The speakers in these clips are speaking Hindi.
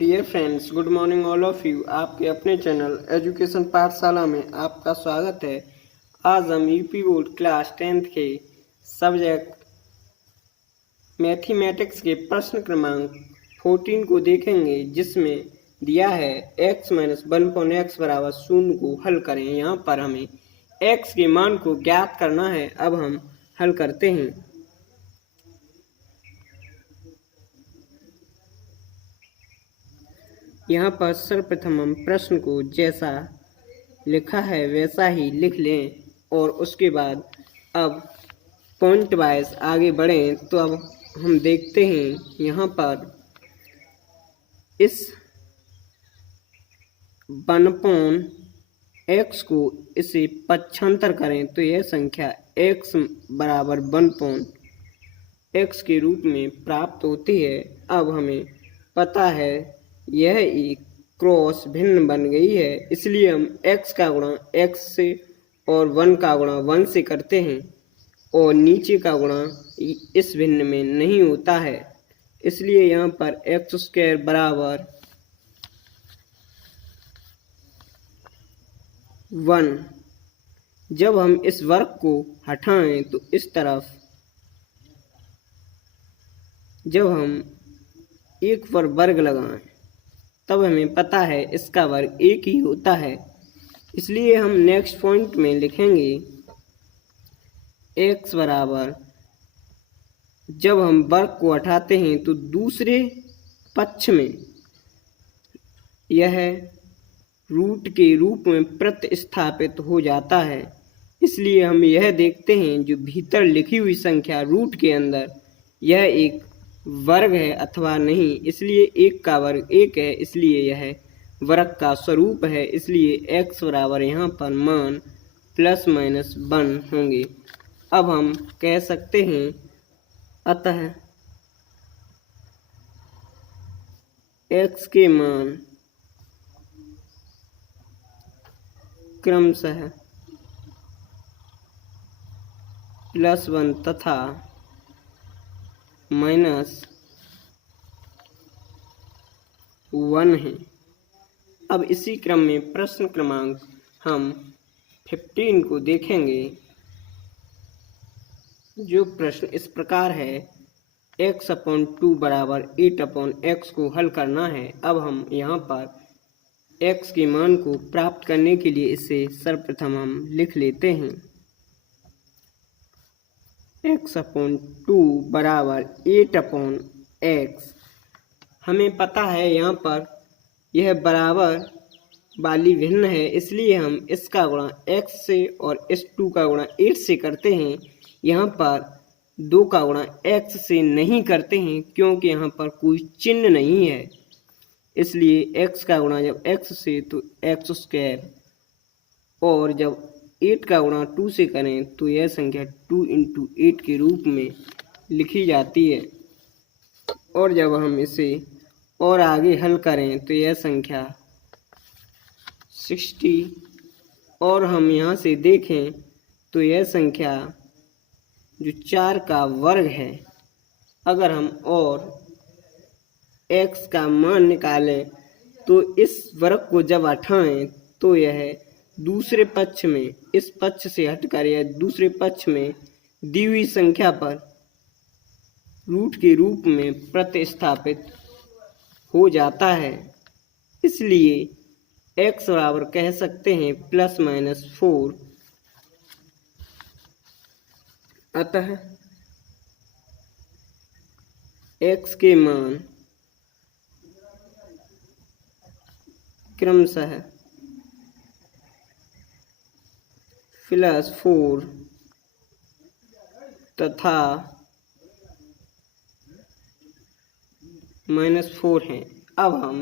Dear friends, good morning all of you. आपके अपने चैनल एजुकेशन पाठशाला में आपका स्वागत है। आज हम यूपी बोर्ड क्लास 10th के सब्जेक्ट मैथमेटिक्स के प्रश्न क्रमांक 14 को देखेंगे, जिसमें दिया है x माइनस 1/x बराबर 0 को हल करें। यहाँ पर हमें x के मान को ज्ञात करना है। अब हम हल करते हैं। यहाँ पर सर्वप्रथम हम प्रश्न को जैसा लिखा है वैसा ही लिख लें और उसके बाद अब पॉइंट वाइज आगे बढ़ें। तो अब हम देखते हैं यहाँ पर इस 1/x को इसे पक्षांतर करें तो यह संख्या x बराबर 1/x के रूप में प्राप्त होती है। अब हमें पता है यह एक क्रॉस भिन्न बन गई है, इसलिए हम x का गुणा x से और 1 का गुणा 1 से करते हैं और नीचे का गुणा इस भिन्न में नहीं होता है, इसलिए यहाँ पर x² बराबर 1। जब हम इस वर्ग को हटाएं तो इस तरफ जब हम एक पर वर्ग लगाएं तब हमें पता है इसका वर्ग एक ही होता है, इसलिए हम नेक्स्ट पॉइंट में लिखेंगे x बराबर, जब हम वर्ग को हटाते हैं तो दूसरे पक्ष में यह रूट के रूप में प्रतिस्थापित हो जाता है। इसलिए हम यह देखते हैं जो भीतर लिखी हुई संख्या रूट के अंदर यह एक वर्ग है अथवा नहीं, इसलिए 1 का वर्ग 1 है, इसलिए यह वर्ग का स्वरूप है। इसलिए x बराबर यहाँ पर मान ±1 होंगे। अब हम कह सकते हैं अतः x के मान क्रमशः +1 तथा -1 है। अब इसी क्रम में प्रश्न क्रमांक हम 15 को देखेंगे। जो प्रश्न इस प्रकार है, x/2 बराबर 8/x को हल करना है। अब हम यहाँ पर x के मान को प्राप्त करने के लिए इसे सर्वप्रथम हम लिख लेते हैं। x/2 बराबर 8/x। हमें पता है यहाँ पर यह बराबर वाली भिन्न है, इसलिए हम इसका गुणा x से और इस 2 का गुणा 8 से करते हैं। यहाँ पर 2 का गुणा x से नहीं करते हैं क्योंकि यहाँ पर कोई चिन्ह नहीं है, इसलिए x का गुणा जब x से तो x² और जब 8 का गुणा 2 से करें तो यह संख्या 2 × 8 के रूप में लिखी जाती है। और जब हम इसे और आगे हल करें तो यह संख्या 60 और हम यहाँ से देखें तो यह संख्या जो 4 का वर्ग है, अगर हम और x का मान निकालें तो इस वर्ग को जब हटाएं तो यह दूसरे पक्ष में इस पक्ष से हटकर यह दूसरे पक्ष में दी हुई संख्या पर रूट के रूप में प्रतिस्थापित हो जाता है। इसलिए x बराबर कह सकते हैं ±4। अतः x के मान क्रमशः +4 तथा -4 हैं। अब हम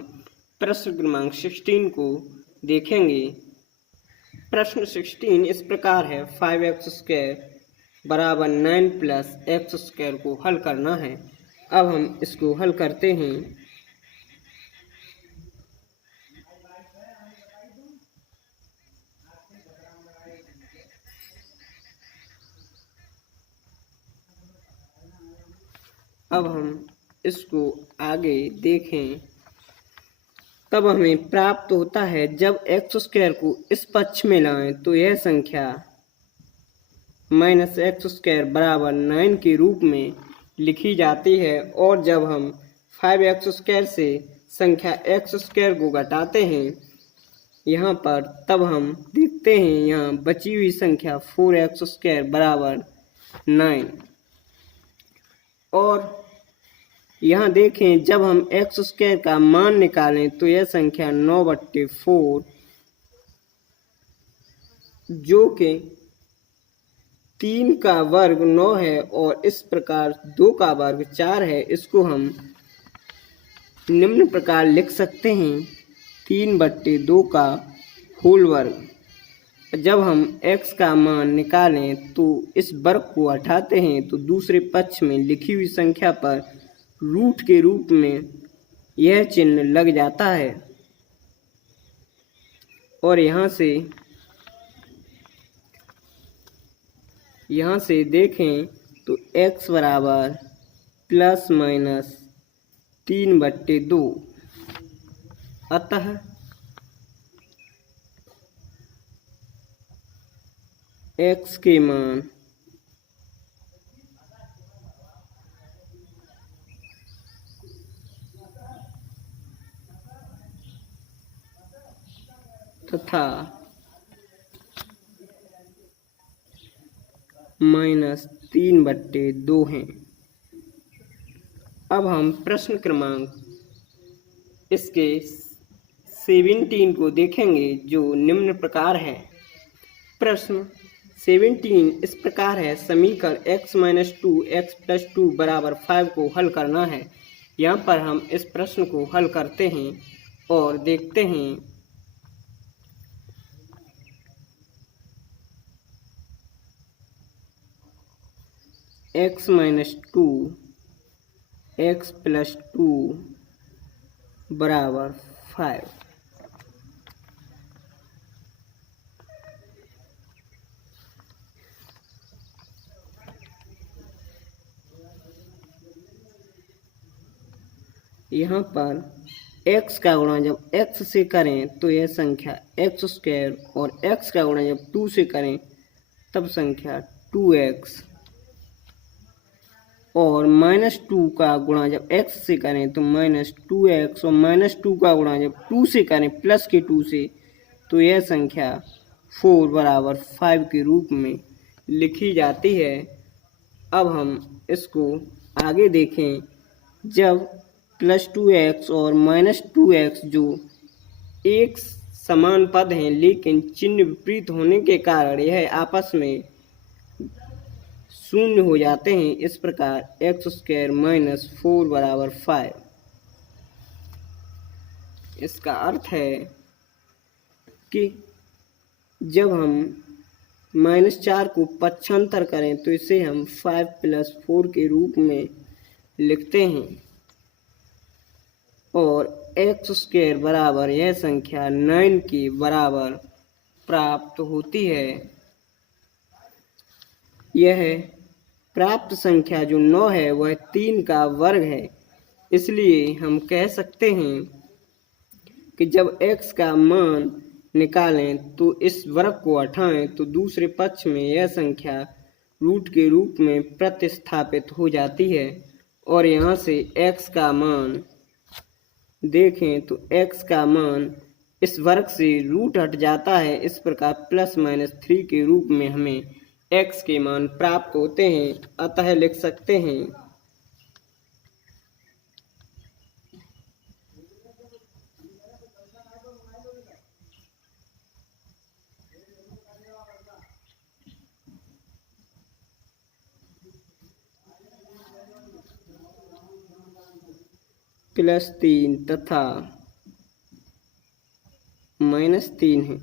प्रश्न क्रमांक 16 को देखेंगे। प्रश्न 16 इस प्रकार है, 5x² बराबर 9 + x² को हल करना है। अब हम इसको हल करते हैं। अब हम इसको आगे देखें तब हमें प्राप्त होता है जब एक्स स्क्वायर को इस पक्ष में लाएं तो यह संख्या माइनस एक्स स्क्वायर बराबर 9 के रूप में लिखी जाती है। और जब हम 5x स्क्वायर से संख्या एक्स स्क्वायर को घटाते हैं यहाँ पर, तब हम देखते हैं यहाँ बची हुई संख्या 4x स्क्वायर बराबर 9। और यहाँ देखें जब हम एक्स स्क्वायर का मान निकालें तो यह संख्या 9/4 जो कि 3 का वर्ग 9 है और इस प्रकार 2 का वर्ग 4 है। इसको हम निम्न प्रकार लिख सकते हैं 3/2 का होल वर्ग। जब हम x का मान निकालें तो इस वर्ग को हटाते हैं तो दूसरे पक्ष में लिखी हुई संख्या पर रूट के रूप में यह चिन्ह लग जाता है। और यहाँ से देखें तो x बराबर प्लस माइनस 3/2। अतः x के मान तथा -3/2 हैं। अब हम प्रश्न क्रमांक इसके 17 को देखेंगे जो निम्न प्रकार है। प्रश्न 17 इस प्रकार है, समीकरण x - 2 x + 2 = 5 को हल करना है। यहाँ पर हम इस प्रश्न को हल करते हैं और देखते हैं x - 2 x + 2 = 5। यहाँ पर x का गुणा जब x से करें तो यह संख्या x स्क्वायर और x का गुणा जब 2 से करें तब संख्या 2x और -2 का गुणा जब x से करें तो -2x और -2 का गुणा जब 2 से करें प्लस के 2 से तो यह संख्या 4 = 5 के रूप में लिखी जाती है। अब हम इसको आगे देखें। जब +2x और -2x जो एक समान पद हैं लेकिन चिन्ह विपरीत होने के कारण यह आपस में शून्य हो जाते हैं। इस प्रकार x² - 4 = 5। इसका अर्थ है कि जब हम -4 को पक्षांतर करें तो इसे हम 5 + 4 के रूप में लिखते हैं और x² बराबर यह संख्या 9 के बराबर प्राप्त होती है। यह प्राप्त संख्या जो 9 है वह 3 का वर्ग है। इसलिए हम कह सकते हैं कि जब x का मान निकालें तो इस वर्ग को हटाएं तो दूसरे पक्ष में यह संख्या रूट के रूप में प्रतिस्थापित हो जाती है। और यहाँ से x का मान देखें तो x का मान इस वर्ग से रूट हट जाता है। इस प्रकार +-3 के रूप में हमें x के मान प्राप्त होते हैं। अतः लिख सकते हैं +3 तथा -3 है।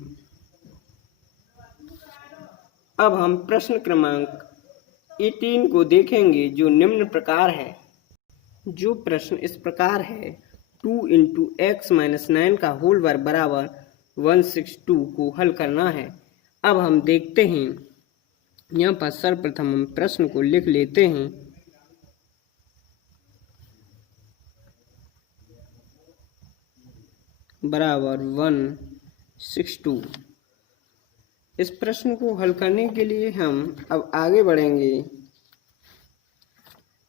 अब हम प्रश्न क्रमांक 18 को देखेंगे जो निम्न प्रकार है। जो प्रश्न इस प्रकार है, 2 × x - 9 का होल वर्ग बराबर 162 को हल करना है। अब हम देखते हैं, यहाँ पर सर्वप्रथम हम प्रश्न को लिख लेते हैं। बराबर 162। इस प्रश्न को हल करने के लिए हम अब आगे बढ़ेंगे।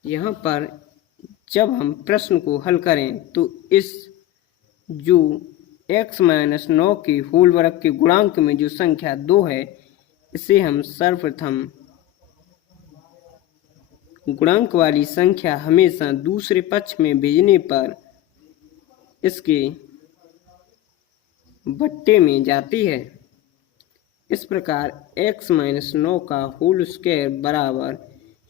यहाँ पर जब हम प्रश्न को हल करें तो इस जो x - 9 के होल वर्ग के गुणांक में जो संख्या 2 है, इसे हम सर्वप्रथम गुणांक वाली संख्या हमेशा दूसरे पक्ष में भेजने पर इसके बट्टे में जाती है। इस प्रकार x - 9 का होल स्क्वायर बराबर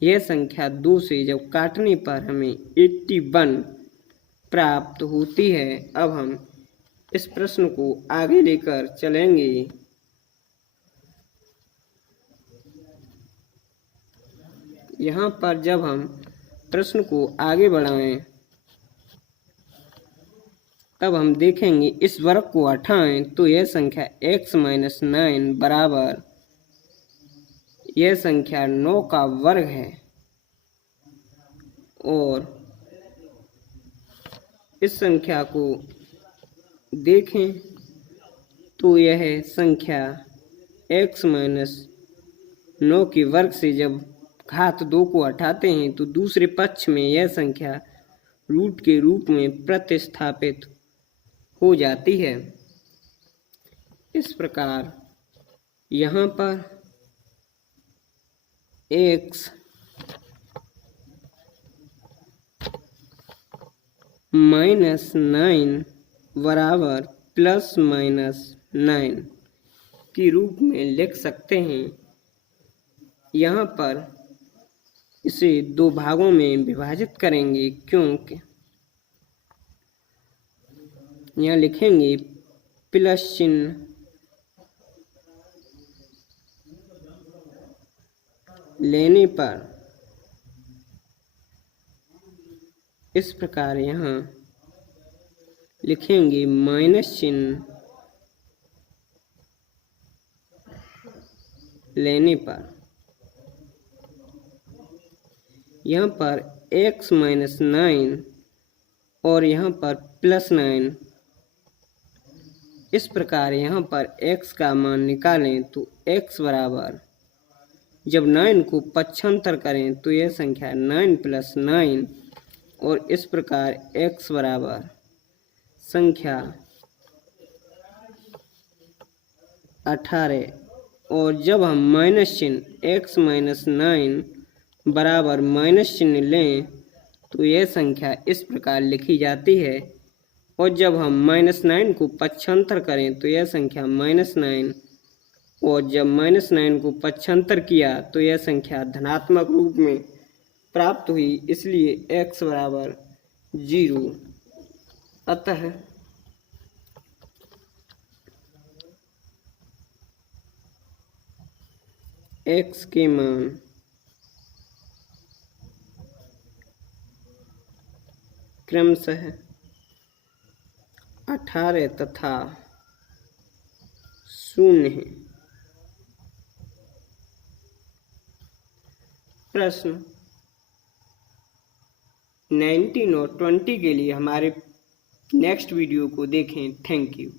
यह संख्या 2 से जब काटने पर हमें 81 प्राप्त होती है। अब हम इस प्रश्न को आगे लेकर चलेंगे। यहाँ पर जब हम प्रश्न को आगे बढ़ाएं तब हम देखेंगे इस वर्ग को हटाएं तो यह संख्या x - 9 बराबर यह संख्या 9 का वर्ग है और इस संख्या को देखें तो यह संख्या x - 9 के वर्ग से जब घात 2 को हटाते हैं तो दूसरे पक्ष में यह संख्या रूट के रूप में प्रतिस्थापित हो जाती है। इस प्रकार यहाँ पर x - 9 बराबर +-9 के रूप में लिख सकते हैं। यहाँ पर इसे 2 भागों में विभाजित करेंगे, क्योंकि यहाँ लिखेंगे प्लस चिन्ह लेने पर इस प्रकार यहाँ लिखेंगे माइनस चिन्ह लेने पर। यहाँ पर x - 9 और यहाँ पर +9। इस प्रकार यहाँ पर x का मान निकालें तो x बराबर जब 9 को पक्षांतर करें तो यह संख्या 9 + 9 और इस प्रकार x बराबर संख्या 18 और जब हम माइनस चिन्ह x - 9 बराबर माइनस चिन्ह लें तो यह संख्या इस प्रकार लिखी जाती है और जब हम -9 को पक्षांतर करें तो यह संख्या -9 और जब -9 को पक्षांतर किया तो यह संख्या धनात्मक रूप में प्राप्त हुई, इसलिए x बराबर 0। अतः x के मान क्रमशः 18 तथा 0 है। प्रश्न 19 और 20 के लिए हमारे नेक्स्ट वीडियो को देखें। Thank you.